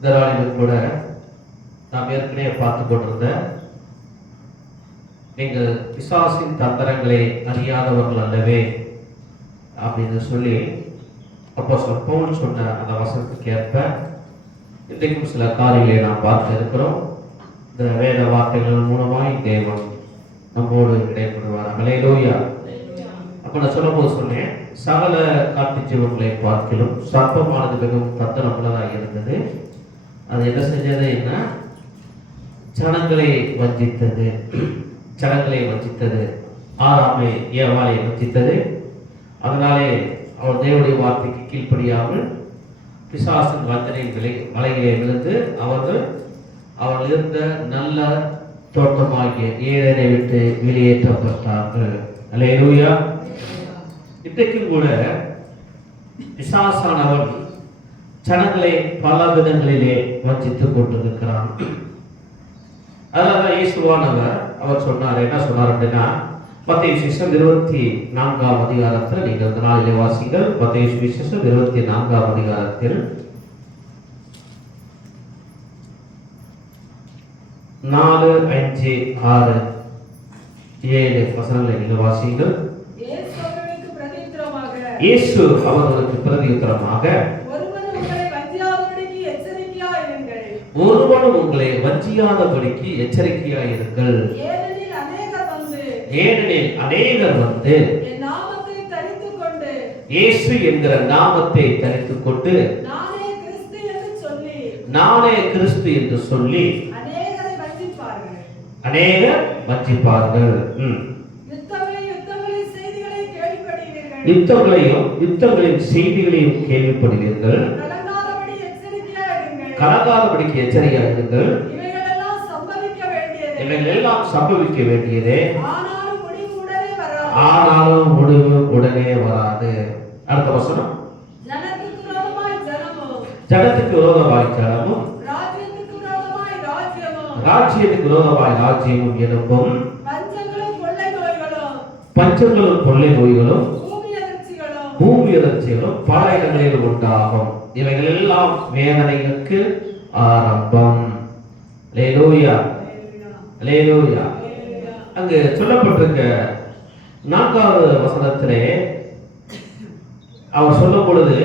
இந்த நாளிலும் கூட நாம் ஏற்கனவே பார்த்து கொண்டிருந்த நீங்கள் பிசாசின் தந்திரங்களை அறியாதவர்கள் அல்லவே அப்படின்னு சொல்லி அப்போஸ்தலன் பவுல் சொன்ன அந்த வசனத்துக்கு ஏற்ப இன்றைக்கும் சில காரியங்களை நாம் பார்க்க இருக்கிறோம். இந்த வேத வார்த்தைகள் மூலமாய் தேவன் நம்மோடு இடைப்படுவார். ஹல்லேலூயா. அப்ப நான் சொல்லும்போது சொன்னேன், சகல காட்டு ஜீவன்களை பார்க்கிலும் சர்ப்பமானது மிகவும் தந்திரமுள்ளதாக இருந்தது. அது என்ன செஞ்சது? என்ன ஜனங்களை வஞ்சித்தது. ஆறாமை ஏவாளை வஞ்சித்தது. அதனாலே அவள் தேவனுடைய வார்த்தைக்கு கீழ்ப்படியாமல் பிசாசின் வஞ்சனையின் வலையிலே விழுந்து அவர்கள் இருந்த நல்ல தோட்டமாகிய ஏதனை விட்டு வெளியேற்றப்பட்டார்கள். அல்லேலூயா. இன்றைக்கும் கூட பிசாசானவன் ஜனங்களை பல விதங்களிலே வஞ்சித்துக் கொண்டிருக்கிறான். அதனால இயேசுவானவர் அவர் சொன்னார், என்ன சொன்னார் அப்படின்னா, மத்தேயு சுவிசேஷம் 24ஆம் அதிகாரத்தில் நீங்கள் இந்த நாளிலே வாசிங்கள். மத்தேயு சுவிசேஷம் 24ஆம் அதிகாரத்தில் 4, 5, 6, 7 வசனங்களை நீங்கள் வாசிங்கள். இயேசு அவர்களுக்கு பிரதியுத்தரமாக, ஒருவனும் உங்களை வஞ்சியாதபடிக்கு எச்சரிக்கையாயிருங்கள். ஏனெனில் அநேகர் வந்து இயேசு என்கிற நாமத்தை தரித்துக் கொண்டு நானே கிறிஸ்து என்று சொல்லி அநேகர் வஞ்சிப்பார்கள். யுத்தங்களின் செய்திகளையும் கேள்விப்படுவீர்கள். கலங்காதபடிக்கு எச்சரிக்கையாயிருங்கள். இவைகள் எல்லாம் சம்பவிக்க வேண்டியதே, ஆனாலும் முடிவு உடனே வராது. அடுத்த வசனம், ஜனத்துக்கு விரோதமாய் ஜனமும் ராஜ்யத்துக்கு விரோதமாய் ராஜ்யமும் எனக்கும் பஞ்சங்களும் கொள்ளை நோய்களும் பூமி அதிர்ச்சிகளும் பல இடங்களில் உண்டாகும். இவைகள் எல்லாம் வேதனைகளுக்கு ஆரம்பம். அல்லேலூயா. அல்லேலூயா. அங்கு சொல்லப்பட்டிருக்க 4வது வசனத்திலே அவர் சொல்லும் பொழுது,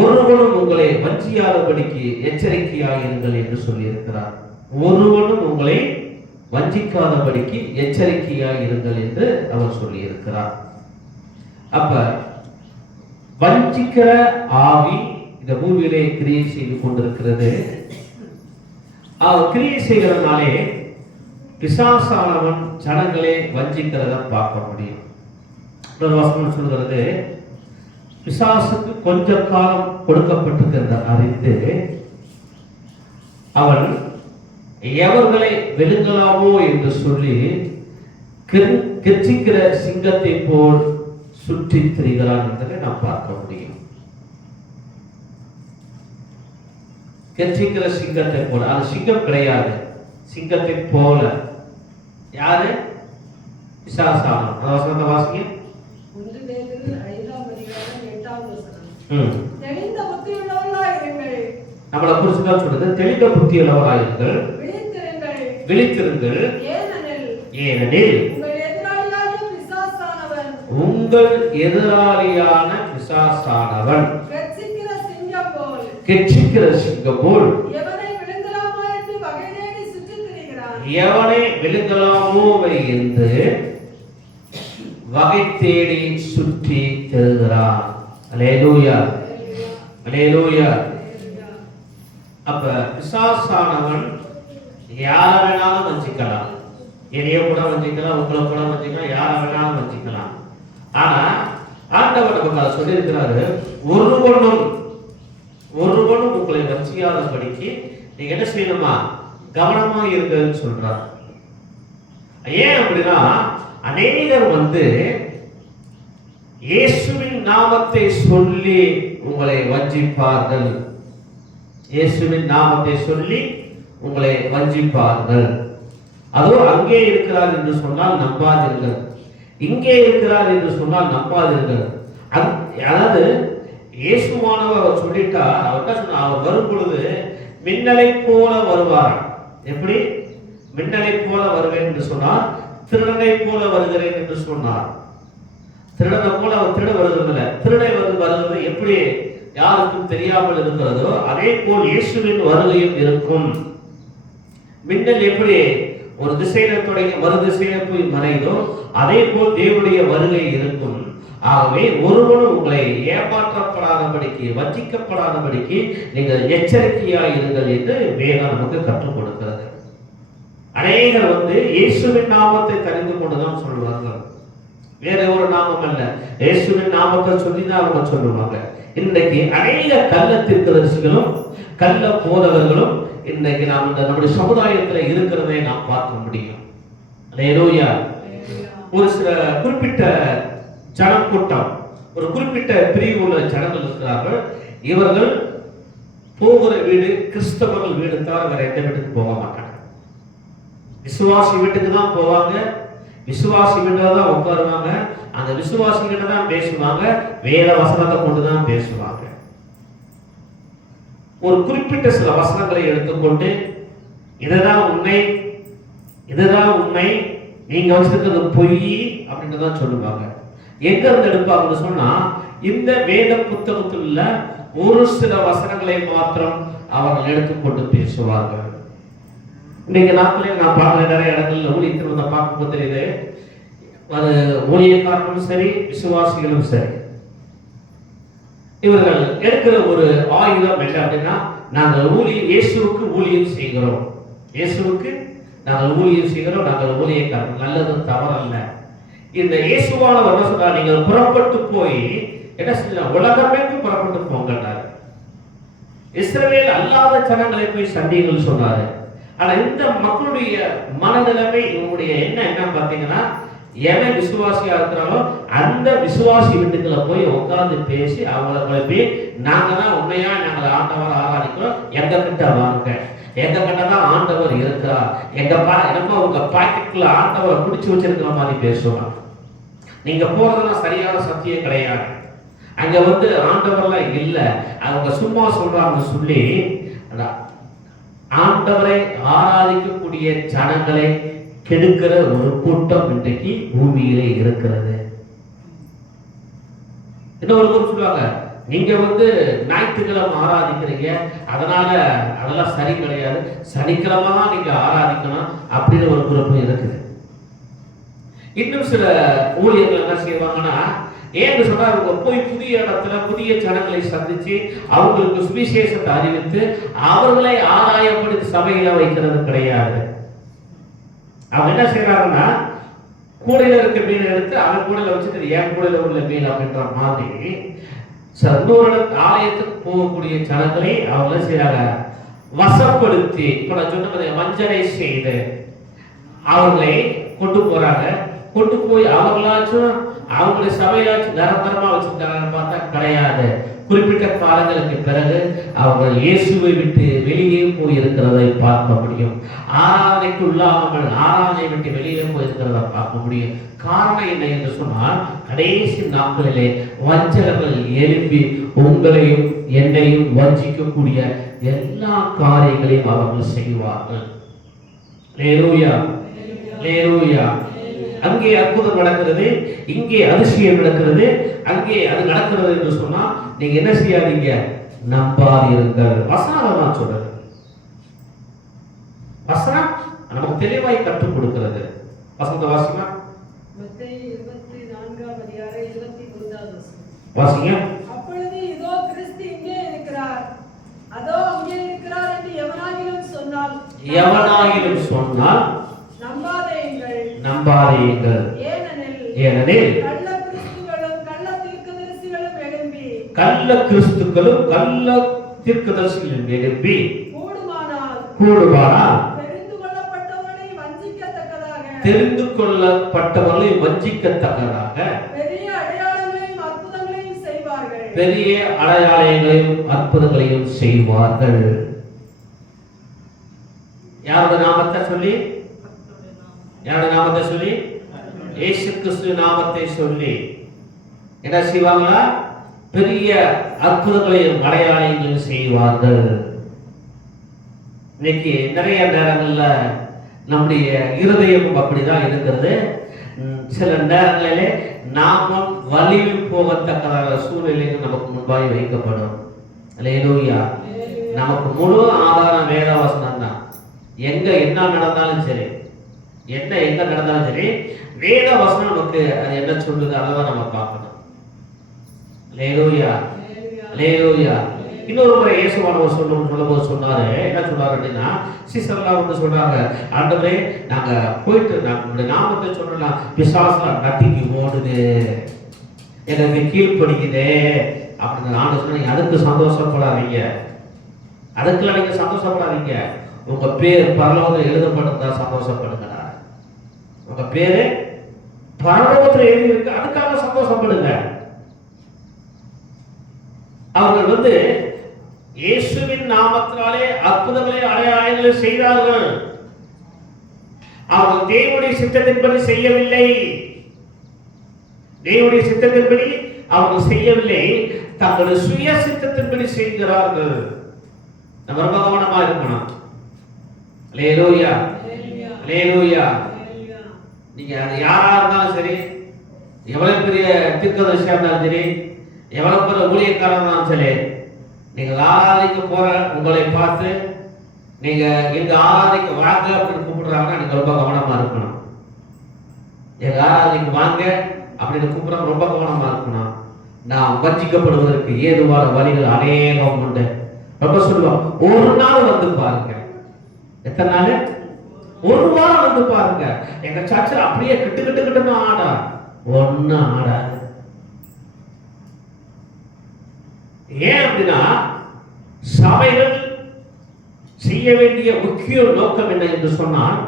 ஒருவனும் உங்களை வஞ்சியாதபடிக்கு எச்சரிக்கையாயிருங்கள் என்று சொல்லியிருக்கிறார். ஒருவனும் உங்களை வஞ்சிக்காதபடிக்கு எச்சரிக்கையாயிருங்கள் என்று அவர் சொல்லியிருக்கிறார். அப்ப வஞ்சிக்கிற ஆவி இந்த பூமியிலே கிரியை செய்து கொண்டிருக்கிறது. கிரியை செய்கிறதுனாலே பிசாசானவன் ஜனங்களே வஞ்சிக்கிறத பார்க்க முடியும். சொல்கிறது, பிசாசுக்கு கொஞ்ச காலம் கொடுக்கப்பட்டிருக்கிறத அறிந்து அவன் எவர்களை வெளுங்கலாமோ என்று சொல்லி கெர்ச்சிக்கிற சிங்கத்தை போல் சுற்றி திரிகிறான் என்பதை நாம் பார்க்க முடியும். கெர்ச்சிக்கிற சிங்கத்தை போல, அது சிங்கம் கிடையாது, சிங்கத்தை போல. யாரு? பிசாசானவன். அந்த வாசிங்க. நம்மளை குறிச்சு சொல்றது, தெளிந்த புத்தியுள்ளவராயிருங்கள், விழித்திருங்கள், ஏனெனில் உங்கள் எதிராளியான பிசாசானவன் கெர்ச்சிக்கிற சிங்கம் போல் எவனை விழுங்கலாமோ என்று வகை தேடி சுற்றி திரிகிறான். அல்லேலூயா. அல்லேலூயா. அப்ப பிசாசானவன் யார வேணாலும் வஞ்சிக்கலாம். என்னைய கூட வஞ்சிக்கலாம், உங்களை கூட வஞ்சிக்கலாம், யார வேணாலும் வஞ்சிக்கலாம். ஆனா ஆண்டவர் நமக்கு சொல்லி இருக்கிறாரு, ஒருவனும் உங்களை வஞ்சியாதபடிக்கு நீங்க என்ன செய்யணுமா? கவனமா இருங்கன்னு சொல்றார். ஏன் அப்படின்னா, அநேகர் வந்து இயேசுவின் நாமத்தை சொல்லி உங்களை வஞ்சிப்பார்கள். இயேசுவின் நாமத்தை சொல்லி உங்களை வஞ்சிப்பார்கள். அதோ அங்கே இருக்கிறார் என்று சொன்னால் நம்பாதீர்கள், இங்கே இருக்கிறார் என்று சொன்னால் நம்பாதீர்கள். அதாவது இயேசுவானவர் அவர் சொல்லிட்டார். அவர் என்ன சொன்னார்? அவர் வரும் பொழுது மின்னலை போல வருவார். எப்படி? மின்னலை போல வருவேன் என்று சொன்னார். திருடனை போல வருகிறேன் என்று சொன்னார். திருடனை போல அவர் திருட வருகிறதில்ல. திருடை வருகிறது எப்படி யாருக்கும் தெரியாமல் இருக்கிறதோ அதே போல் இயேசுவின் வருகையும் இருக்கும். மின்னல் எப்படி ஒரு திசையில தொடங்கி மறு திசையில போய் மறைதோ அதே போல் தேவனுடைய வருகை இருக்கும். ஆகவே ஒருவனும் உங்களை ஏமாற்றப்படாதபடிக்கு வஞ்சிக்கப்படாதபடிக்கு நீங்கள் எச்சரிக்கையாக இருங்கள் என்று வேதம் நமக்கு கற்றுக் கொடுக்கிறது. அநேகர் இயேசுவின் நாமத்தை தெரிந்து கொண்டுதான் சொல்லுவார்கள். வேற ஒரு நாமம் அல்ல, இயேசுவின் நாமத்தை சொல்லிதான் அவங்க சொல்லுவாங்க. இன்றைக்கு அநேக கள்ள தீர்க்கதரிசிகளும் கள்ள போதகர்களும் இன்னைக்கு நாம் நம்முடைய சமுதாயத்தில் இருக்கிறதை நாம் பார்க்க முடியும். அல்லேலூயா. ஒரு சில குறிப்பிட்ட ஜனக்கூட்டம், ஒரு குறிப்பிட்ட பிரிவு உள்ள ஜனங்கள் இருக்கிறார்கள். இவர்கள் போகிற வீடு கிறிஸ்தவர்கள் வீடு தவிர வேற எந்த வீட்டுக்கு போக மாட்டாங்க. விசுவாசி வீட்டுக்கு தான் போவாங்க, விசுவாசி வீட்டுல தான் உட்காருவாங்க, அந்த விசுவாசி கிட்ட தான் பேசுவாங்க, வேத வசனத்தை கொண்டுதான் பேசுவாங்க. ஒரு குறிப்பிட்ட சில வசனங்களை எடுத்துக்கொண்டு இதுதான் உண்மை, இதுதான் உண்மை, நீங்க வச்சிருக்கிறது பொய் அப்படின்னு தான் சொல்லுவாங்க. எங்க இருந்து எடுப்பாங்கன்னு சொன்னா இந்த வேத புத்தகத்தில் உள்ள ஒரு சில வசனங்களை மாத்திரம் அவர்கள் எடுத்துக்கொண்டு பேசுவார்கள். இன்னைக்கு நாட்களே நான் பார்க்கல, நிறைய இடங்கள்ல ஊழியத்தில் பார்க்கும்போது தெரியுது, அது ஊழியக்காரர்களும் சரி விசுவாசிகளும் சரி, இவர்கள் எடுக்கிற ஒரு ஆயுதம் என்ன அப்படின்னா, நாங்கள் இயேசுவுக்கு ஊழியம் செய்கிறோம், இயேசுவுக்கு நாங்கள் ஊழியம் செய்கிறோம், நாங்கள் ஊழியக்காரர்கள். நல்லது, தவறல்ல. இந்த இயேசுவானவர் என்ன சொன்னார்? நீங்கள் புறப்பட்டு போய் என்ன செய்ய, உலகமெங்கும் புறப்பட்டு போங்கன்னாரு. இஸ்ரவேல் அல்லாத ஜனங்களை போய் சந்திகள் சொன்னாரு. ஆனா இந்த மக்களுடைய மனநிலைமை, இவங்களுடைய என்ன பாத்தீங்கன்னா, எவன் விசுவாசியா இருக்கிறாலோ அந்த விசுவாசி வீட்டுக்குள்ள போய் உட்கார்ந்து பேசி அவங்களை போய் நாங்க தான் உண்மையா நாங்கள் ஆண்டவர் ஆராதிக்கிறோம், எங்க கிட்ட வாங்க, எங்க கிட்ட தான் ஆண்டவர் இருக்கிறார், என்னமோ உங்க பாக்கெட்ல ஆண்டவரை குடிச்சு வச்சிருக்கிற மாதிரி பேசுவாங்க. நீங்க போறதெல்லாம் சரியான சத்தியம் கிடையாது, அங்க ஆண்டவர்லாம் இல்ல, அவங்க சும்மா சொல்றாங்கன்னு சொல்லி ஆண்டவரை ஆராதிக்கக்கூடிய ஜனங்களை கெடுக்கிற ஒரு கூட்டம் இன்றைக்கு பூமியிலே இருக்கிறது. இன்னொரு குரூப் சொல்லுவாங்க, நீங்க ஞாயிற்றுக்கிழமை ஆராதிக்கிறீங்க, அதனால அதெல்லாம் சரி கிடையாது, சனிக்கிழமை தான் நீங்க ஆராதிக்கணும் அப்படின்னு ஒரு குரூப் இருக்குது. இன்னும் சில ஊழியர்கள் என்ன செய்வாங்கன்னா, ஏன்னு சொன்னா அவங்க போய் புதிய இடத்துல புதிய ஜனங்களை சந்திச்சு அவங்களுக்கு சுவிசேஷத்தை அறிவித்து அவர்களை ஆராயப்படுத்தி சபையில வைக்கிறது கிடையாது. அவங்க என்ன செய்யறாங்கன்னா, கூடையில இருக்க மீன் எடுத்து அவன் கூடையில வச்சுட்டு என் கூடையில உள்ள மீன் அப்படின்ற மாதிரி இன்னொரு ஆலயத்துக்கு போகக்கூடிய ஜனங்களை அவங்க செய்யறாங்க வசப்படுத்தி, இப்ப நான் சொன்ன வஞ்சனை செய்து அவர்களை கொண்டு போறாங்க. கொண்டு போய் அவங்களாச்சும் அவங்களுடைய சபையிலாச்சும் நிரந்தரமா வச்சிருக்காங்கன்னு பார்த்தா கிடையாது. குறிப்பிட்ட காலங்களுக்கு பிறகு அவர்கள் இயேசுவை விட்டு வெளியே போய் இருக்கிறதை பார்க்க முடியும். ஆராதனைக்கு உள்ளாமல் ஆராதனை விட்டு வெளியே போயிருக்கிறத பார்க்க முடியும். காரணம் என்ன என்று சொன்னால், கடைசி நாட்களிலே வஞ்சகர்கள் எழுப்பி உங்களையும் என்னையும் வஞ்சிக்கக்கூடிய எல்லா காரியங்களையும் அவர்கள் செய்வார்கள். அல்லேலூயா, அல்லேலூயா. அங்கே அற்புதம் நடக்கிறது, இங்கே அதிசயம் நடக்கிறது, அங்கே அது நடக்கிறது என்று சொன்னா நீங்க என்ன செய்யாதீங்க, நம்பாதீர்கள். வசனம் தான் சொல்றது, வசனம் நமக்கு தெளிவாய் கற்றுக் கொடுக்கிறது. வசனத்தை வாசிங்க, வாசிங்க. அப்பொழுது இதோ கிறிஸ்து இங்கே இருக்கிறார், அதோ அங்கே இருக்கிறார் என்று எவனாகிலும் சொன்னால் நம்பாதீர்கள். ஏனெனில் கள்ள கிறிஸ்துக்களும் கள்ள தீர்க்கதரிசிகளும் எழும்பி கூடுமானால் தெரிந்து கொள்ளப்பட்டவர்களை வஞ்சிக்கத்தக்கதாக பெரிய அடையாளங்களையும் அற்புதங்களையும் செய்வார்கள். யாருடைய நாமத்தை சொல்லி, யாருடைய நாமத்தை சொல்லி, இயேசு கிறிஸ்து நாமத்தை சொல்லி என்ன செய்வாங்களா? பெரிய அற்புதங்களையும் அடையாளங்களையும் செய்வார்கள். இன்னைக்கு நிறைய நேரங்கள்ல நம்முடைய இருதயமும் அப்படிதான் இருக்கிறது. சில நேரங்களிலே நாமும் வழியில் போகத்தக்கதான சூழ்நிலைகள் நமக்கு முன்பாக வைக்கப்படும். அல்லேலூயா. நமக்கு முழு ஆதாரம் வேதவசனம் தான். என்ன நடந்தாலும் சரி, எங்க நடந்தாலும் சரி, வேதவசனம் நமக்கு அது என்ன சொல்லுது அதான் நம்ம பார்க்கணும். அல்லேலூயா, அல்லேலூயா. இன்னொரு முறை இயேசுவானவர் சொல்லும்போது சொன்னாரு, என்ன சொன்னாரு அப்படின்னா, சீசர்லாம் வந்து சொல்றாங்க, ஆண்டவரே நாங்க போயிட்டு நம்மளுடைய நாமத்தை சொல்லலாம், பிசாசுலாம் நட்டிக்கு ஓடுது, எனக்கு கீழ்படிக்குதே அப்படின்னு ஆண்டு சொன்னா, நீங்க அதுக்கு சந்தோஷப்படாதீங்க, அதுக்கெல்லாம் நீங்க சந்தோஷப்படாதீங்க. உங்க பேர் பரலோகத்தில் எழுதப்பட்டதா சந்தோஷப்படுங்க. உங்க பேரு பரலோகத்தில் எழுதி இருக்கு, அதுக்காக சந்தோஷப்படுங்க. அவர்கள் வந்து இயேசுவின் நாமத்தினாலே அற்புதங்களை அடையாளங்களை செய்தார்கள். அவர்கள் தேவனுடைய சித்தத்தின்படி செய்யவில்லை. தேவனுடைய சித்தத்தின்படி அவர்கள் செய்யவில்லை, தங்களுடைய சுய சித்தத்தின்படி செய்கிறார்கள். நம்ம ரொம்ப கவனமா இருக்கணும். அல்லேலூயா, அல்லேலூயா. நீங்க அது யாரா இருந்தாலும் சரி, எவ்வளவு பெரிய தீர்க்கதரிசியா இருந்தாலும் சரி, எவ்வளவு பெரிய ஊழியக்காரன் இருந்தாலும் சரி, நீங்க ஆராதிக்க போற உங்களை பார்த்து நீங்க எங்க ஆராதிக்க வாங்க அப்படின்னு கூப்பிடுறாங்கன்னா நீங்க ரொம்ப கவனமா இருக்கணும். எங்க ஆராதிக்கு வாங்க அப்படின்னு கூப்பிடுறாங்க, ரொம்ப கவனமா இருக்கணும். நாம் வஞ்சிக்கப்படுவதற்கு ஏதுவான வழிகள் அநேகம் உண்டு. ரொம்ப சொல்லுவோம், ஒரு நாள் வந்து பாருங்க. எத்தனை நாள்? ஒரு வாரம் வந்து பாருங்க. எங்க சர்ச்சில் அப்படியே கிட்டு ஆடா, ஒன்னு ஆடாது. ஏன் அப்படின்னா, சபைகள் செய்ய வேண்டிய முக்கிய நோக்கம் என்ன என்று சொன்னால்,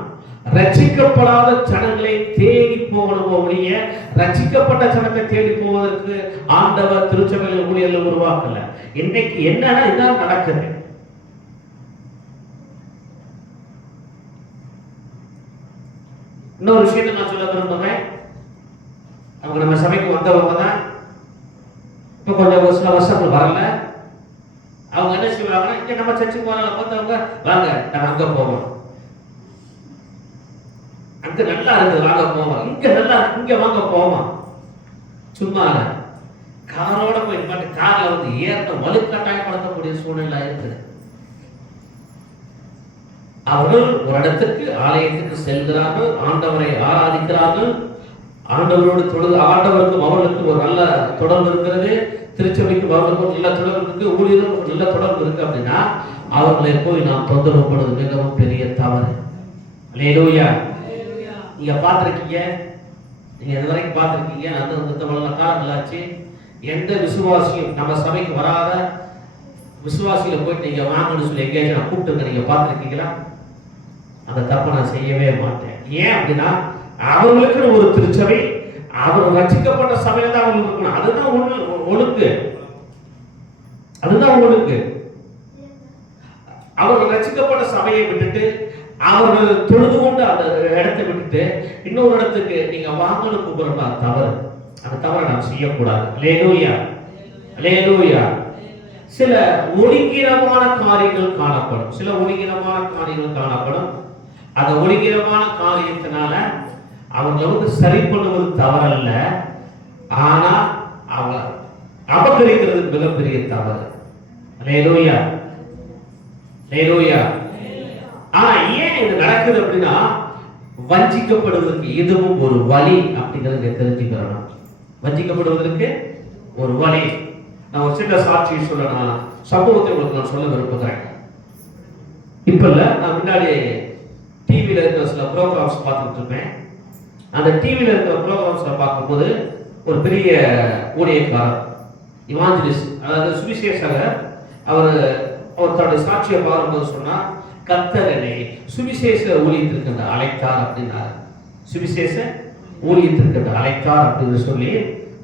ரட்சிக்கப்படாத ஜனங்களை தேடி போகணுமோடைய, ரட்சிக்கப்பட்ட ஜனத்தை தேடி போவதற்கு ஆண்டவர் திருச்சபையில் ஊழியர்கள் உருவாக்கல. இன்னைக்கு என்னன்னா இதான் நடக்குது. இன்னொரு விஷயத்தை நான் சொல்ல விரும்புறேன். அவங்க நம்ம சபைக்கு வந்தவங்க தான், இப்ப கொஞ்சம் சில வருஷங்கள் வரல. அவங்க என்ன செய்வாங்கன்னா, இங்க நம்ம சர்ச்சுக்கு போறாங்க பார்த்தவங்க, வாங்க நம்ம அங்க போவோம், அங்க நல்லா இருக்குது வாங்க போவோம், இங்க நல்லா இருக்கு இங்க வாங்க போவோம். சும்மா காரோட போய் கார்ல வந்து ஏற்ற வலுக்கட்டாயப்படுத்தக்கூடிய சூழ்நிலை இருக்குது. அவர்கள் ஒரு இடத்துக்கு ஆலயத்துக்கு செல்கிறார்கள், ஆண்டவரை ஆராதிக்கிறார்கள், ஆண்டவரோடு தொழுது, ஆண்டவருக்கும் அவர்களுக்கு ஒரு நல்ல தொடர்பு இருக்கிறது, திருச்சபைக்கும் அவர்களுக்கு ஒரு நல்ல தொடர்பு இருக்கு, ஊழியர்களுக்கு ஒரு நல்ல தொடர்பு இருக்கு. அப்படின்னா அவர்களை போய் நாம் தொந்தரவுப்படுவது மிகவும் பெரிய தவறு. அல்லேலூயா. நீங்க பார்த்திருக்கீங்க, நீங்க இது வரைக்கும் பார்த்திருக்கீங்க, அந்த காலங்களாச்சு எந்த விசுவாசியும் நம்ம சபைக்கு வராத விசுவாசியில போயிட்டு நீங்க வாங்கன்னு சொல்லி எங்கேயாச்சும் நான் கூப்பிட்டு நீங்க பார்த்திருக்கீங்களா? அந்த தப்பை நான் செய்யவே மாட்டேன். ஏன் அப்படின்னா, அவங்களுக்கு ஒரு திருச்சபை, அவர் ரட்சிக்கப்பட்ட சபையில தான் அவங்களுக்கு இருக்கணும். அதுதான் ஒழுங்கு, அதுதான் ஒழுங்கு. அவர்கள் ரட்சிக்கப்பட்ட சபையை விட்டுட்டு, அவர்கள் தொழுது கொண்டு அந்த இடத்தை விட்டுட்டு இன்னொரு இடத்துக்கு நீங்க வாங்கன்னு கூப்பிடுறா தவறு. அந்த தவறை நாம் செய்யக்கூடாது. அல்லேலூயா, அல்லேலூயா. சில ஒழுங்கினமான காரியங்கள் காணப்படும், சில ஒழுங்கினமான காரியங்கள் காணப்படும். அந்த ஒழுங்கினமான காரியத்தினால அவங்க வந்து சரி பண்ணுவது தவறல்ல, ஆனா அவங்க அபகரிக்கிறது மிகப்பெரிய தவறு. அல்லேலூயா, அல்லேலூயா. ஆனா ஏன் இது நடக்குது அப்படின்னா, வஞ்சிக்கப்படுவதற்கு இதுவும் ஒரு வழி அப்படிங்கிறத தெரிஞ்சுக்கிறோம். வஞ்சிக்கப்படுவதற்கு ஒரு வழி. நான் ஒரு சின்ன சாட்சியை சொல்லணும், சம்பவத்தை உங்களுக்கு நான் சொல்ல விரும்புகிறேன். இப்ப இல்ல, நான் முன்னாடி டிவியில இருக்கிற சில ப்ரோக்ராம்ஸ் பார்த்துட்டு இருப்பேன். அந்த டிவியில இருக்கிற ப்ரோக்ராம்ஸை பார்க்கும்போது ஒரு பெரிய ஊழியக்காரர், இவாஞ்சலிஸ்ட், அதாவது சுவிசேஷகர், அவர் தன்னுடைய சாட்சியை பார்க்கும்போது சொன்னார், கர்த்தர் என்னை சுவிசேஷ ஊழியத்திற்கு அழைத்தார் அப்படின்னார். சுவிசேஷ ஊழியத்திற்கு அழைத்தார் அப்படின்னு சொல்லி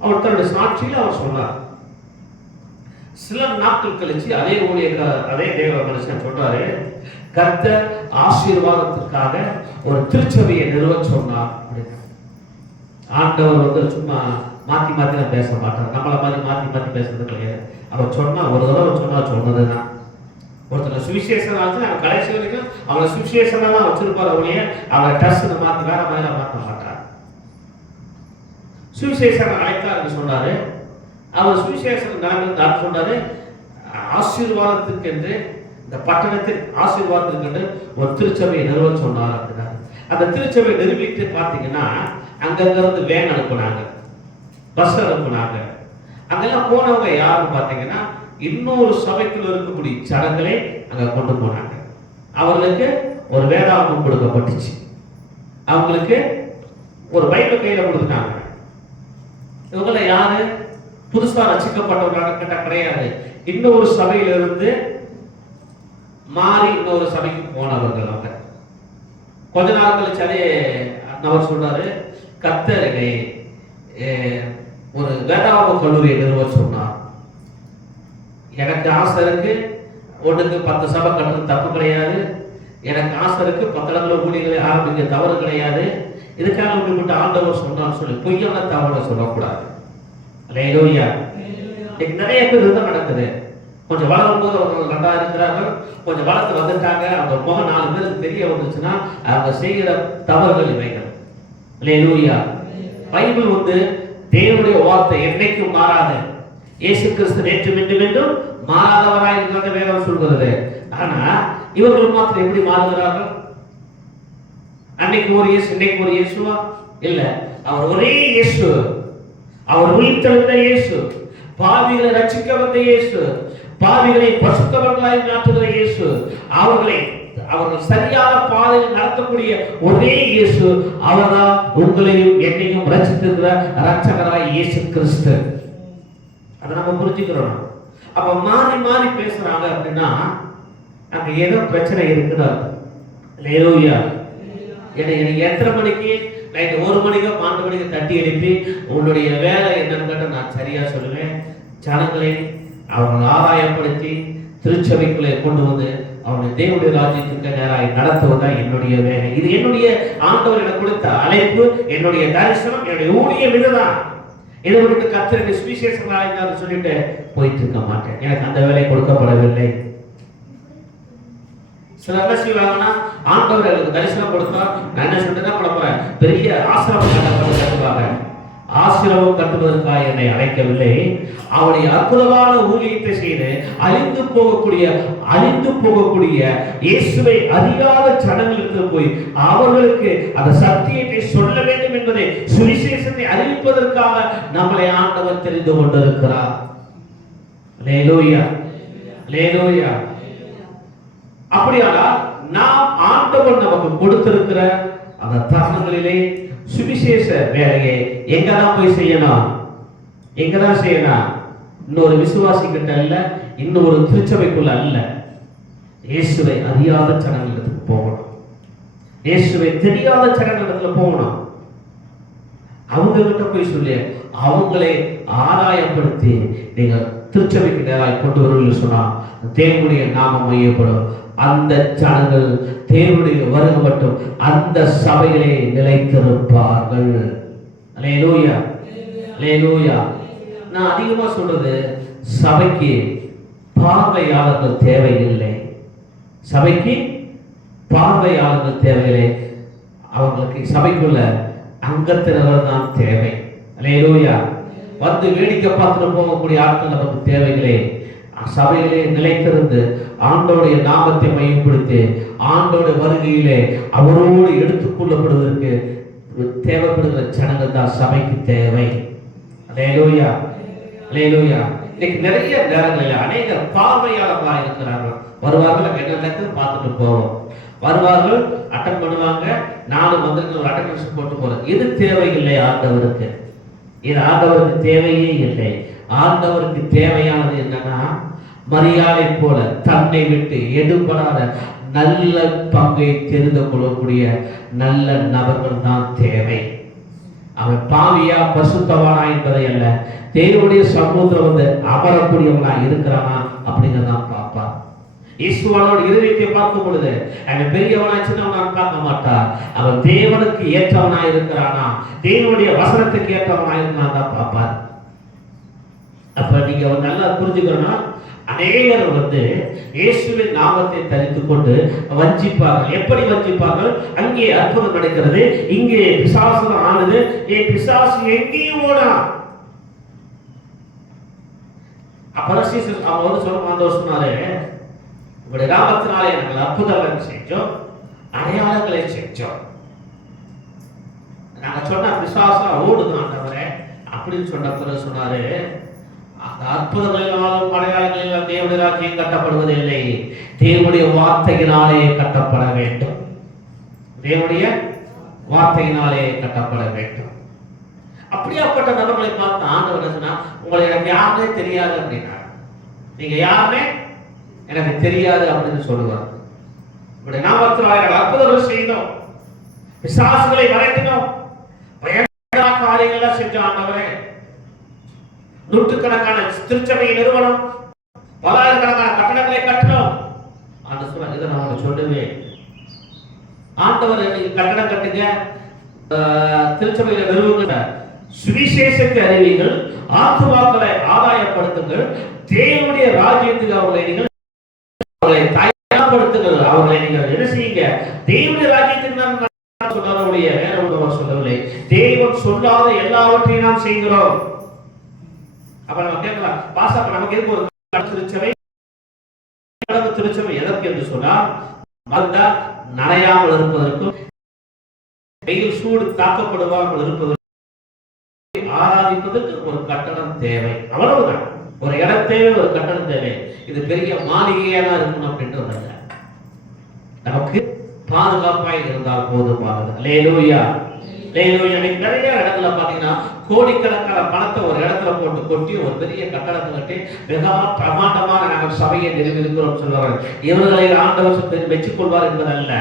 அவர் தன்னுடைய சாட்சியில் அவர் சொன்னார். சில நாட்கள் கழிச்சு அதே தேவ மனுஷன் சொல்றாரு, கர்த்தர் ஆசீர்வாதத்திற்காக ஒரு திருச்சபையை நிறுவ சொன்னார் அப்படின்னு. ஆண்டவர் வந்து சும்மா மாற்றி மாற்றி நான் பேச மாட்டார். நம்மளை மாதிரி மாற்றி மாற்றி பேசுறது கிடையாது. அவர் சொன்னா ஒரு தடவை சொன்னா சொன்னதுதான். ஒருத்தர் சுவிசேஷன் ஆச்சு அவன் கடைசி வரைக்கும் அவனை சுவிசேஷனா தான் வச்சிருப்பார். அவனையே அவனை டஸ்ட் மாற்றி வேற மாதிரி மாற்ற மாட்டார். சுவிசேஷன் அழைத்தார் சொன்னாரு. அவர் சுவிசேஷன் நான் சொன்னாரு, ஆசீர்வாதத்துக்கு என்று இந்த பட்டணத்தின் ஆசீர்வாதத்துக்கு என்று ஒரு திருச்சபையை நிறுவ சொன்னார் அப்படின்னா, அந்த திருச்சபையை நிறுவிட்டு பார்த்தீங்கன்னா அங்கிருந்து வேன் அனுப்புனாங்க, பஸ் அனுப்புனாங்க. அங்கெல்லாம் போனவங்க யாருன்னு பார்த்தீங்கன்னா இன்னொரு சபைக்குள்ள இருக்கக்கூடிய சடங்களை அங்க கொண்டு போனாங்க. அவர்களுக்கு ஒரு வேதாகமம் கொடுக்கப்பட்டுச்சு, அவங்களுக்கு ஒரு பைபிள் கையில கொடுத்துட்டாங்க. இவங்கள யாரு புதுசா ரசிக்கப்பட்டவர்களாக கேட்ட கிடையாது. இன்னொரு சபையிலிருந்து மாறி இன்னொரு சபைக்கு போனவர்கள். அவங்க கொஞ்ச நாள் கழிச்சாலே அவர் சொல்றாரு, கர்த்தரை ஒரு வேதாகம கல்லூரியை நிறுவ சொன்னார். எனக்கு ஆசை இருக்கு, ஒன்றுக்கு 10 சபை கட்டுறது தப்பு கிடையாது. எனக்கு ஆசை இருக்கு, 10 இடத்துல ஊழியர்களை ஆரம்பிக்க தவறு கிடையாது. இதுக்காக இப்படிப்பட்ட ஆண்டவர் சொன்னான்னு சொல்லி பொய்யான தவறை சொல்லக்கூடாது. அல்லேலூயா. இன்னைக்கு நிறைய பேர் இதுதான் நடக்குது. கொஞ்சம் வளரும் போது அவங்க நல்லா இருக்கிறார்கள், கொஞ்சம் வளர்த்து வந்துட்டாங்க, அவங்க முகம் 4 பேருக்கு தெரிய வந்துச்சுன்னா அவங்க செய்கிற தவறுகள் இவைகள். அல்லேலூயா. பைபிள் தேவனுடைய வார்த்தை என்னைக்கும் மாறாது. இயேசு கிறிஸ்து நேற்றும் இன்றும் மாறாதவராய் இருக்கிறத வேதம் சொல்கிறது. ஆனா இவர்கள் மாத்திரம் எப்படி மாறுகிறார்கள்? அன்னைக்கு ஒரு இயேசு இன்னைக்கு ஒரு இயேசுவா? இல்ல, அவர் ஒரே இயேசு. அவர் உயிர்த்தெழுந்த இயேசு, பாவிகளை ரட்சிக்க வந்த இயேசு, பாவிகளை பரிசுத்தவர்களாய் மாற்றுகிற இயேசு, அவர்கள் சரியான பாதையில் நடத்தக்கூடிய ஒரே இயேசு. அவர்தான் உங்களையும் என்னையும் ரட்சித்திருக்கிற ரட்சகராய் இயேசு கிறிஸ்து. அதை நம்ம புரிஞ்சுக்கிறோம். அப்ப மாறி மாறி பேசுறாங்க அப்படின்னா அங்க ஏதோ பிரச்சனை இருக்குதா? அல்லேலூயா. எனக்கு எத்தனை மணிக்கு நைட்டு 1 மணிக்கோ 12 மணிக்கு தட்டி எழுப்பி உன்னுடைய வேலை என்னன்னு கேட்ட நான் சரியா சொல்லுவேன். ஜனங்களை அவங்க ஆதாயப்படுத்தி திருச்சபைக்குள்ளே கொண்டு வந்து அவனை தேவனுடைய ராஜ்யத்துக்கு நேராக நடத்துவதுதான் என்னுடைய வேலை. இது என்னுடைய ஆண்டவர் எனக்கு கொடுத்த அழைப்பு, என்னுடைய தரிசனம், என்னுடைய ஊழியம் இதுதான். இதை விட்டு கர்த்தருடைய சுவிசேஷமாக சொல்லிட்டு போயிட்டு இருக்க மாட்டேன். எனக்கு அந்த வேலை கொடுக்கப்படவில்லை. சில என்ன செய்வாங்கன்னா, ஆண்டவர் எனக்கு தரிசனம் கொடுத்தா நான் என்ன சொல்லிட்டு தான் போறேன், பெரிய ஆசிரமம் கட்டுவாங்க. ஆசிரமம் கட்டுவதற்காக என்னை அழைக்கவில்லை. அவருடைய அற்புதமான ஊழியத்தை செய்து அழிந்து போகக்கூடிய இயேசுவை அறியாத ஜனங்களுக்கு போய் அவர்களுக்கு அந்த சத்தியத்தை சொல்ல வேண்டும் என்பதை, சுவிசேஷத்தை அறிவிப்பதற்காக நம்மளை ஆண்டவர் தெரிந்து கொண்டிருக்கிறார். அல்லேலூயா, அல்லேலூயா. அப்படியானால் நாம் ஆண்டவர் நமக்கு கொடுத்திருக்கிற அந்த தருணங்களிலே சுவிசேஷ வேலையை எங்கதான் போய் செய்யணும்? எங்கதான் செய்யணும்? இன்னொரு விசுவாசி கிட்ட அல்ல, இன்னொரு திருச்சபைக்குள்ள அல்ல. இயேசுவை அறியாத ஜனங்களிடத்துக்கு போகணும், இயேசுவை தெரியாத ஜனங்களிடத்துல போகணும். அவங்க கிட்ட போய் சொல்லி அவங்களை ஆதாயப்படுத்தி நீங்க திருச்சபைக்கு நேராக கொண்டு வருவீர்கள் சொன்னா தேவனுடைய நாமம் மையப்படும். அந்த ஜனங்கள் தேவனுடைய வருகை மட்டும் அந்த சபையிலே நிலைத்திருப்பார்கள். அல்லேலூயா, அல்லேலூயா. நான் அதிகமா சொல்றது, சபைக்கு பார்வையாளர்கள் தேவையில்லை. சபைக்கு பார்வையாளர்கள் தேவையில்லை. அவங்களுக்கு சபைக்குள்ள அங்கத்தினர்கள் தான் தேவை. அல்லேலூயா. வந்து வேடிக்கை பார்த்துட்டு போகக்கூடிய ஆட்கள் நமக்கு தேவைகளே. சபையிலே நிலைத்திருந்து ஆண்டோடைய நாமத்தை மையப்படுத்தி ஆண்டோடைய வருகையிலே அவரோடு எடுத்துக்கொள்ளப்படுவதற்கு தேவைப்படுகிற ஜனங்கள் தான் சபைக்கு தேவை. அல்லேலூயா, அல்லேலூயா. இன்னைக்கு நிறைய நேரங்களில் அநேக பார்வையாளர்களாக இருக்கிறார்கள். வருவார்கள், அங்கே என்ன நடக்குது பார்த்துட்டு போவோம். வருவார்கள், அட்டன் பண்ணுவாங்க, 4 மந்திரங்கள் ஒரு அட்டெண்டன்ஸ் போட்டு போறது. இது தேவையில்லை ஆண்டவருக்கு. இது ஆண்டவருக்கு தேவையே இல்லை. ஆண்டவருக்கு தேவையானது என்னன்னா, மரியாதை போல தன்னை விட்டு எடுபடாத நல்ல பங்கை தெரிந்து கொள்ளக்கூடிய நல்ல நபர்கள் தான் தேவை. அவன் பாவியா பரிசுத்தவானா என்பதை அல்ல, தேவனுடைய சமூகத்தில் அமரக்கூடியவனா இருக்கிறானா அப்படிங்கிறதான் பார்ப்பார். இயேசுவானோட இருதயத்தை பார்க்கும் பொழுது அவன் பெரியவனா சின்னவனான்னு பார்க்க மாட்டார். அவன் தேவனுக்கு ஏற்றவனா இருக்கிறானா, தேவனுடைய வசனத்துக்கு ஏற்றவனா இருக்கிறான் தான் பார்ப்பார். அப்ப நீங்க நல்லா புரிஞ்சுக்கணும், அநேகர் இயேசுவின் நாமத்தை தரித்துக் கொண்டு வஞ்சிப்பார்கள். எப்படி வஞ்சிப்பார்கள்? அங்கே அற்புதம் நடக்கிறது, இங்கே பிசாசு ஆனது, பிசாசு எங்கேயும் ஓடா. அப்பதான் சீசன் அவங்க சொன்னாரு, உங்களுடைய நாமத்தினாலே நாங்கள் அற்புதங்களை செஞ்சோம், அடையாளங்களை செஞ்சோம். நாங்க சொன்ன பிசாசம் ஓடுதாண்டவரே அப்படின்னு சொன்ன பிறகு சொன்னாரு, அந்த அற்புதங்களினாலும் அடையாளங்களினால் தேவனுடைய ராஜ்யம் கட்டப்படுவதில்லை, தேவனுடைய வார்த்தையினாலே கட்டப்பட வேண்டும். தேவனுடைய வார்த்தையினாலே கட்டப்பட வேண்டும். அப்படியாப்பட்ட நபர்களை பார்த்து ஆண்டவர் என்ன சொன்னா, உங்களை எனக்கு யாருமே தெரியாது அப்படின்னா, நீங்க யாருமே எனக்கு தெரியாது அப்படின்னு சொல்லுவார். உங்களுடைய நாமத்தில் அற்புதங்கள் செய்தோம், பிசாசுகளை விரட்டினோம், பயங்கர காரியங்களை செஞ்ச ஆண்டவரே, நூற்றுக்கணக்கான திருச்சபை நிறுவனம், பலாயிரக்கணக்கான கட்டடங்களை கட்டினோம். ஆண்டு சொல்ல இதை நான் சொல்லுவேன், ஆண்டவர் கட்டடம் கட்டுங்க, திருச்சபையில நிறுவுங்க, சுவிசேஷத்தை அறிவீர்கள், ஆத்துமாக்களை ஆதாயப்படுத்துங்கள், தேவனுடைய ராஜ்யத்துக்கு அவர்களை தயார்படுத்துங்கள், அவர்களை நீங்கள் என்ன செய்யுங்க, தேவனுடைய ராஜ்யத்துக்கு நாம் சொன்னவருடைய வேற ஒருவர் சொல்லவில்லை, தேவன் சொல்லாத எல்லாவற்றையும் நாம் செய்கிறோம். அப்ப நம்ம கேட்கலாம், பாசா நமக்கு எதுக்கு ஒரு திருச்சபை? திருச்சபை எதற்கு என்று சொன்னால், நனையாமல் இருப்பதற்கும், வெயில் சூடு தாக்கப்படுவாமல் இருப்பதற்கும், ஆராதிப்பதற்கு ஒரு கட்டணம் தேவை, அவ்வளவுதான். ஒரு இடம் தேவை, ஒரு கட்டணம் தேவை. இது பெரிய மாளிகையா தான் இருக்கணும் அப்படின்றது நமக்கு பாதுகாப்பாய் இருந்தால் போதுமானது. அல்லேலூயா, அல்லேலூயா. நிறைய இடத்துல பாத்தீங்கன்னா கோடிக்கணக்கான பணத்தை ஒரு இடத்துல போட்டு கொட்டி ஒரு பெரிய கட்டடத்தை கட்டி மிக பிரமாண்டமான நாங்கள் சபையை நிறுவிருக்கிறோம் சொல்வார்கள். இவர்களை ஆண்டவர் மெச்சிக் கொள்வார் என்பதல்ல.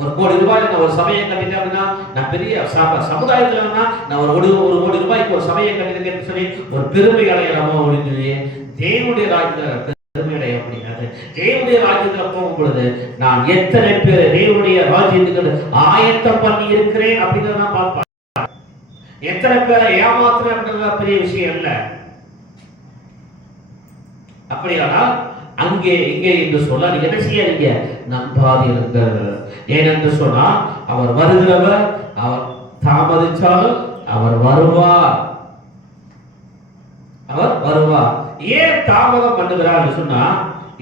ஒரு கோடி ரூபாய் நான் ஒரு சபையை கட்டிட்டேன் அப்படின்னா, நான் பெரிய சமுதாயத்துல நான் ஒரு கோடி ரூபாய்க்கு ஒரு சபையை கட்டிருக்கேன்னு சொல்லி ஒரு பெருமை அடையலாமா ஒழிஞ்சு, தேவனுடைய ராஜ்யத்துல பெருமை அடைய முடியாது. தேவனுடைய ராஜ்யத்துல போகும் பொழுது நான் எத்தனை பேர் தேவனுடைய ராஜ்யத்துக்கு ஆயத்தம் பண்ணி இருக்கிறேன் அப்படிங்கிறத பார்ப்பேன். எத்தனை பேரை ஏமாத்துறேன் அப்படிங்கிறது பெரிய விஷயம் இல்ல. அப்படியானால் அங்கே இங்கே என்று சொல்ல நீங்க என்ன செய்யாதீங்க, நம்பாதீர்கள். ஏனென்று சொன்னால் அவர் வருகிறவர், அவர் தாமதிச்சாலும் அவர் வருவார், அவர் வருவார். ஏன் தாமதம் பண்ணுகிறார் சொன்னா,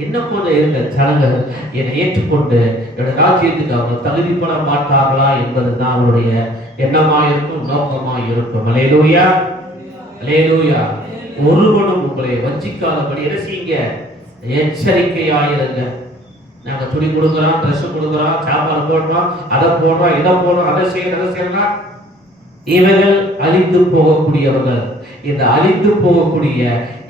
இன்னும் கொஞ்சம் இருந்த ஜனங்கள் என்னை ஏற்றுக்கொண்டு என்னுடைய ராஜ்யத்துக்கு அவங்க தகுதிப்பட மாட்டார்களா என்பதுதான் அவருடைய எண்ணமாயிருக்கும், நோக்கமாயிருக்கும். அல்லேலூயா, அல்லேலூயா. ஒருவனும் உங்களை வஞ்சிக்காதபடி என்ன செய்யுங்க, எச்சரிக்கையாயிருங்க. நாங்க துணி கொடுக்குறோம், ட்ரெஸ் கொடுக்குறோம், சாப்பாடு போடுறோம், அதை போடுறோம், இதை போடுறோம், அதை செய்யறோம். இவைகள் அழிந்து போகக்கூடியவர்கள். இந்த அழிந்து போகக்கூடிய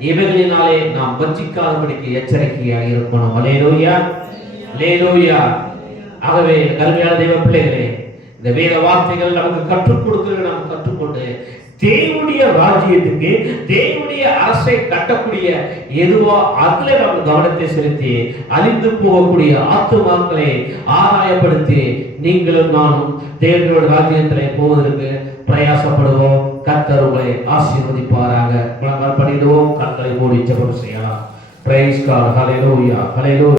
இவைகளினாலே நாம் வஞ்சிக்காதபடிக்கு எச்சரிக்கையாக இருக்கணும். அல்லேலூயா, அல்லேலூயா. ஆகவே கருமையான தெய்வ பிள்ளைகளே, இந்த வேத வார்த்தைகள் நமக்கு கற்றுக் கொடுக்கிறது, நாம் கற்றுக்கொண்டு தேவனுடைய ராஜ்யத்துக்கு, தேவனுடைய அரசை கட்டக்கூடிய எதுவோ அதுல நம்ம கவனத்தை செலுத்தி அழிந்து போகக்கூடிய ஆத்துமாக்களை ஆதாயப்படுத்தி நீங்களும் நானும் தேவனுடைய ராஜ்யத்திலே போவதற்கு பிரயாசப்படுவோம். கர்த்தர் உங்களை ஆசீர்வதிப்பாராக. முழங்கால் படிடுவோம், கண்களை மூடி ஜெபம் செய்யலாம். Praise God. ஹல்லேலூயா, ஹல்லேலூயா.